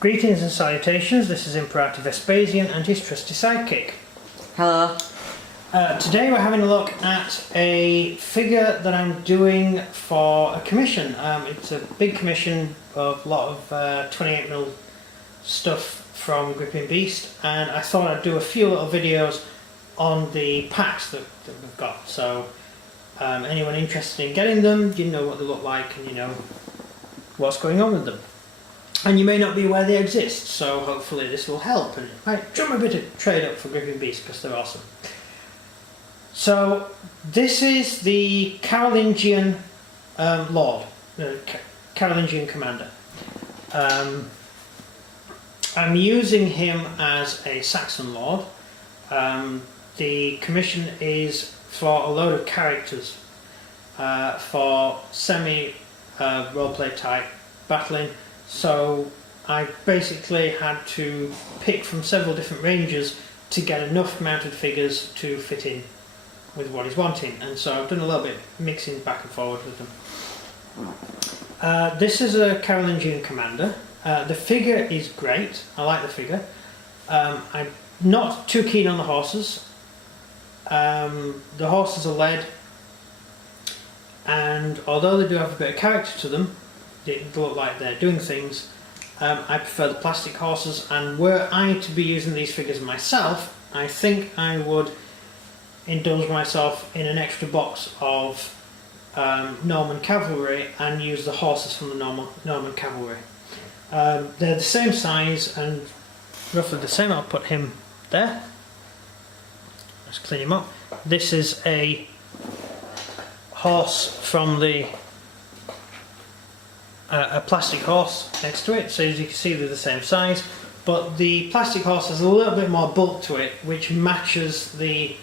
Greetings and salutations, this is Imperator Vespasian and his trusty sidekick. Hello. Today we're having a look at a figure that I'm doing for a commission. It's a big commission of a lot of 28mm stuff from Gripping Beast, and I thought I'd do a few little videos on the packs that we've got. So anyone interested in getting them, you know what they look like and you know what's going on with them. And you may not be aware they exist, so hopefully this will help and it might drum a bit of trade up for Gripping Beast because they're awesome. So this is the Carolingian Lord, Carolingian Commander. I'm using him as a Saxon Lord. The commission is for a load of characters for semi roleplay type battling. So I basically had to pick from several different ranges to get enough mounted figures to fit in with what he's wanting, and so I've done a little bit mixing back and forward with them. This is a Carolingian commander. The figure is great, I like the figure. I'm not too keen on the horses. The horses are led, and although they do have a bit of character to them, they look like they're doing things, I prefer the plastic horses, and were I to be using these figures myself, I think I would indulge myself in an extra box of Norman cavalry and use the horses from the Norman cavalry. They're the same size and roughly the same. I'll put him there. Let's clean him up. This is a horse from the a plastic horse next to it, so as you can see they're the same size, but the plastic horse has a little bit more bulk to it, which matches the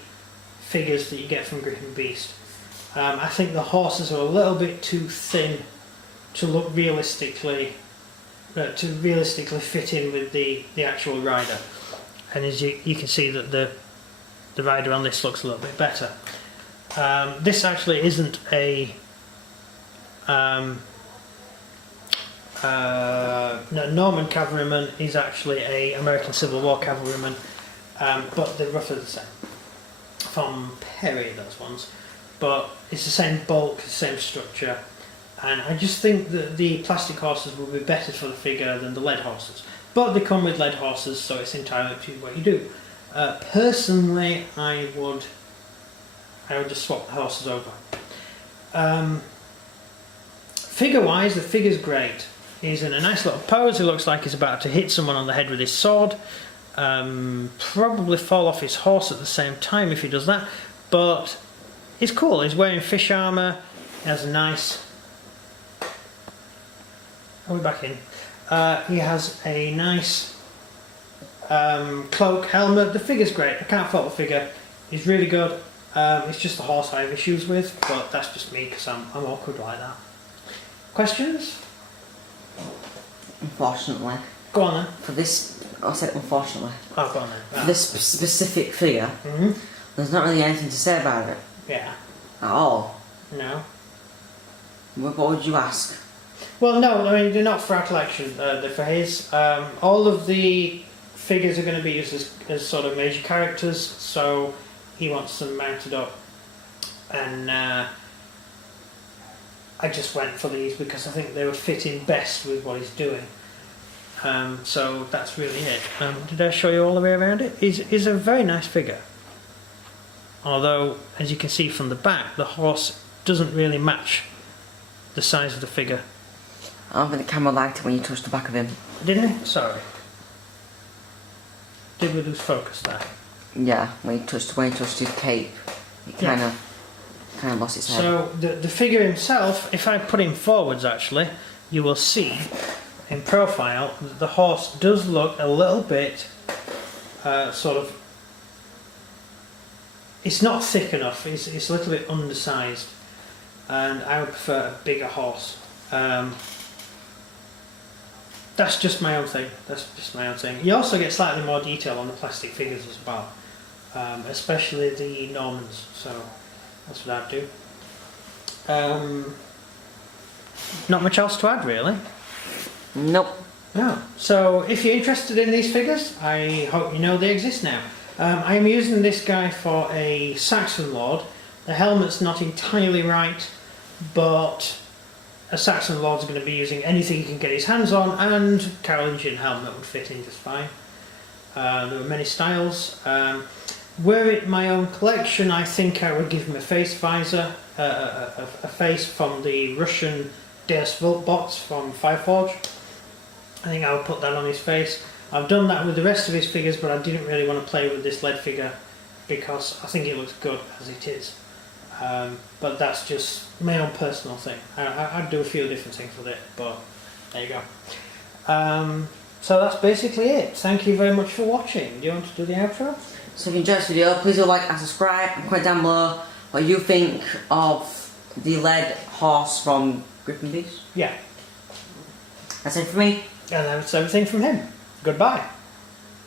figures that you get from Gripping Beast. I think the horses are a little bit too thin to look realistically fit in with the actual rider, and as you can see that the rider on this looks a little bit better. This actually isn't a no, Norman cavalryman is actually a American Civil War cavalryman, but they're roughly the same. From Perry, those ones, but it's the same bulk, the same structure, and I just think that the plastic horses will be better for the figure than the lead horses. But they come with lead horses, so it's entirely up to you what you do. Personally, I would just swap the horses over. Figure-wise, the figure's great. He's in a nice little pose. He looks like he's about to hit someone on the head with his sword. Probably fall off his horse at the same time if he does that. But he's cool. He's wearing fish armour. He has a nice... Are we back in? He has a nice cloak, helmet. The figure's great. I can't fault the figure. He's really good. It's just the horse I have issues with, but that's just me because I'm awkward like that. Questions? Unfortunately. Go on then. For this, I said unfortunately. Oh, go on then. For this specific figure, there's not really anything to say about it. Yeah. At all. No. What would you ask? Well, no, I mean, they're not for our collection, they're for his. All of the figures are going to be used as sort of major characters, so he wants them mounted up, and I just went for these because I think they would fit in best with what he's doing. So that's really it. Did I show you all the way around it? He's a very nice figure. Although, as you can see from the back, the horse doesn't really match the size of the figure. I don't think the camera liked it when you touched the back of him. Didn't it? Sorry. Did we lose focus there? Yeah, when he touched his cape, it kind of lost its head. So the figure himself, if I put him forwards actually, you will see in profile that the horse does look a little bit sort of, it's not thick enough, it's a little bit undersized, and I would prefer a bigger horse. That's just my own thing. You also get slightly more detail on the plastic figures as well, especially the Normans, so that's what I'd do. Not much else to add really. Nope. No. So if you're interested in these figures, I hope you know they exist now. I am using this guy for a Saxon Lord. The helmet's not entirely right, but a Saxon Lord's going to be using anything he can get his hands on, and Carolingian helmet would fit in just fine. There were many styles. Were it my own collection, I think I would give him a face visor, a face from the Russian Deus Vult box from Fireforge. I think I would put that on his face. I've done that with the rest of his figures, but I didn't really want to play with this lead figure because I think it looks good as it is. But that's just my own personal thing. I'd do a few different things with it, but there you go. So that's basically it. Thank you very much for watching. Do you want to do the outro? So if you enjoyed this video, please do like and subscribe, and comment down below what you think of the lead horse from Griffin Beast. Yeah. That's it for me. And that's everything from him. Goodbye.